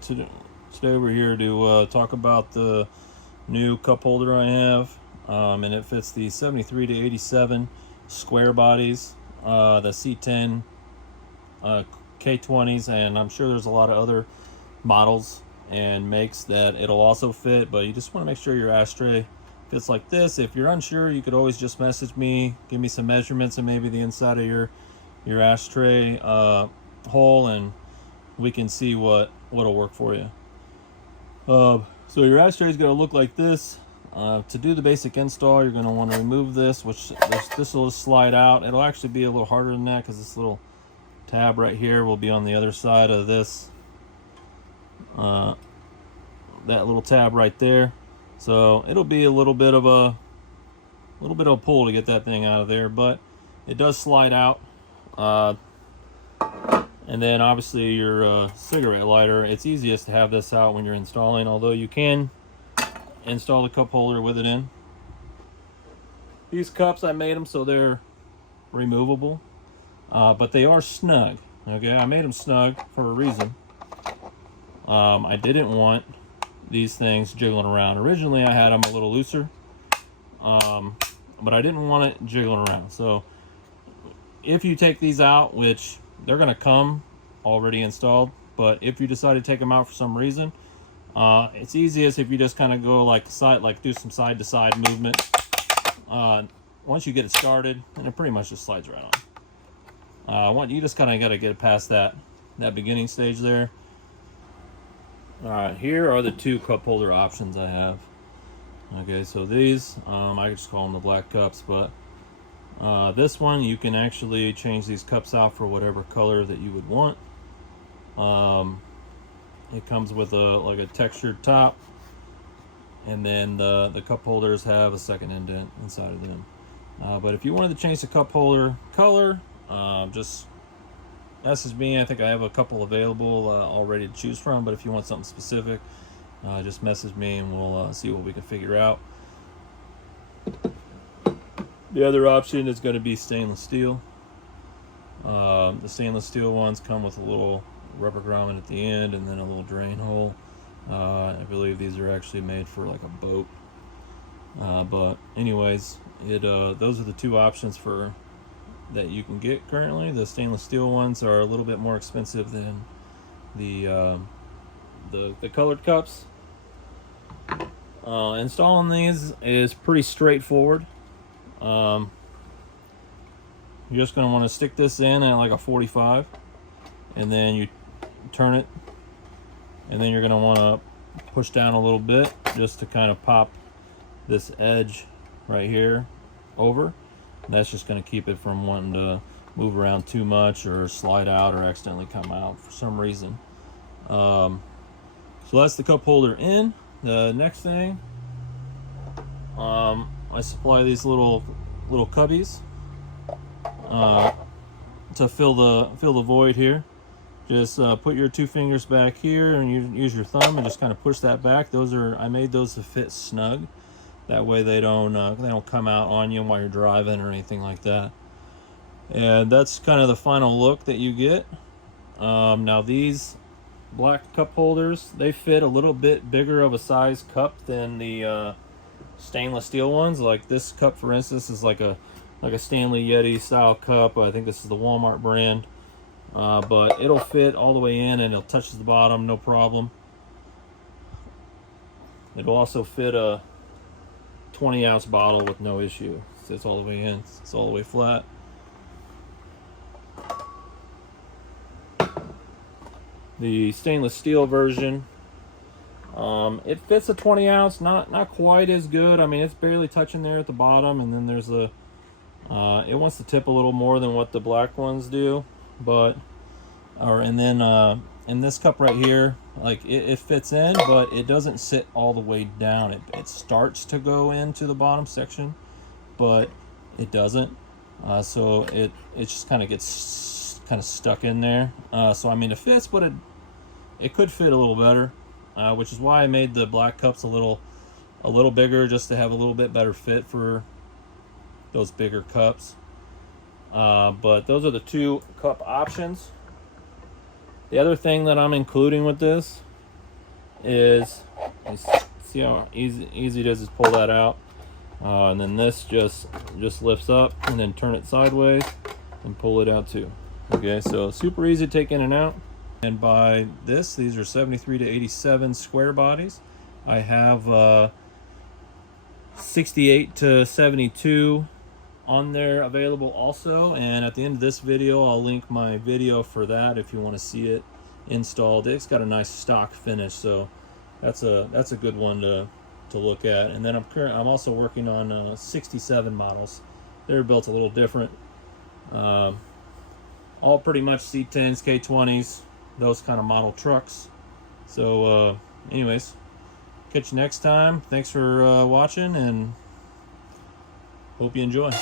today we're here to talk about the new cup holder I have, and it fits the 73 to 87 square bodies, the C10 K20s, and I'm sure there's a lot of other models and makes that it'll also fit, but you just want to make sure your ashtray fits like this. If you're unsure, you could always just message me, give me some measurements and maybe the inside of your ashtray hole, and we can see what'll work for you. So your ashtray is going to look like this. To do the basic install, you're going to want to remove this, which this will slide out. It'll actually be a little harder than that because this little tab right here will be on the other side of this. That little tab right there. So it'll be a little bit of a pull to get that thing out of there, but it does slide out. And then obviously your cigarette lighter, it's easiest to have this out when you're installing, although you can install the cup holder with it in. These cups, I made them so they're removable, but they are snug. Okay, I made them snug for a reason. I didn't want these things jiggling around. Originally I had them a little looser, but I didn't want it jiggling around. So if you take these out, which they're going to come already installed, but if you decide to take them out for some reason, it's easiest if you just kind of go like do some side to side movement. Once you get it started, and it pretty much just slides right on. You just kind of got to get past that beginning stage there. All right, here are the two cup holder options I have. Okay, so these, I just call them the black cups, but this one, you can actually change these cups out for whatever color that you would want. It comes with a textured top, and then the cup holders have a second indent inside of them. But if you wanted to change the cup holder color, just message me. I think I have a couple available already to choose from, but if you want something specific, just message me and we'll see what we can figure out. The other option is going to be stainless steel. The stainless steel ones come with a little rubber grommet at the end and then a little drain hole. I believe these are actually made for like a boat. But anyways, those are the two options that you can get currently. The stainless steel ones are a little bit more expensive than the colored cups. Installing these is pretty straightforward. You're just going to want to stick this in at like a 45, and then you turn it, and then you're going to want to push down a little bit just to kind of pop this edge right here over. And that's just going to keep it from wanting to move around too much or slide out or accidentally come out for some reason. So that's the cup holder in. The next thing, I supply these little cubbies to fill the void here. Just put your two fingers back here and you use your thumb and just kind of push that back. I made those to fit snug. That way they don't come out on you while you're driving or anything like that. And that's kind of the final look that you get. Now these black cup holders, they fit a little bit bigger of a size cup than the stainless steel ones. Like this cup, for instance, is like a Stanley Yeti style cup. I think this is the Walmart brand. But it'll fit all the way in and it'll touch the bottom, no problem. It'll also fit a 20-ounce bottle with no issue. It's all the way in. It's all the way flat. The stainless steel version, it fits a 20-ounce, not quite as good. I mean, it's barely touching there at the bottom, and then there's it wants to tip a little more than what the black ones do, and then in this cup right here, like it fits in, but it doesn't sit all the way down. It starts to go into the bottom section, but it doesn't. So it just kind of gets stuck in there. So I mean, it fits, but it could fit a little better, which is why I made the black cups a little bigger, just to have a little bit better fit for those bigger cups. But those are the two cup options. The other thing that I'm including with this is, you see how easy it is to pull that out, and then this just lifts up, and then turn it sideways and pull it out too. Okay, so super easy to take in and out. And by this, these are 73 to 87 square bodies. I have 68 to 72 on there available also, and at the end of this video I'll link my video for that if you want to see it installed. It's got a nice stock finish, so that's a good one to look at. And then I'm also working on 67 models. They're built a little different, all pretty much C10s, K20s, those kind of model trucks. So anyways, catch you next time. Thanks for watching, and hope you enjoy.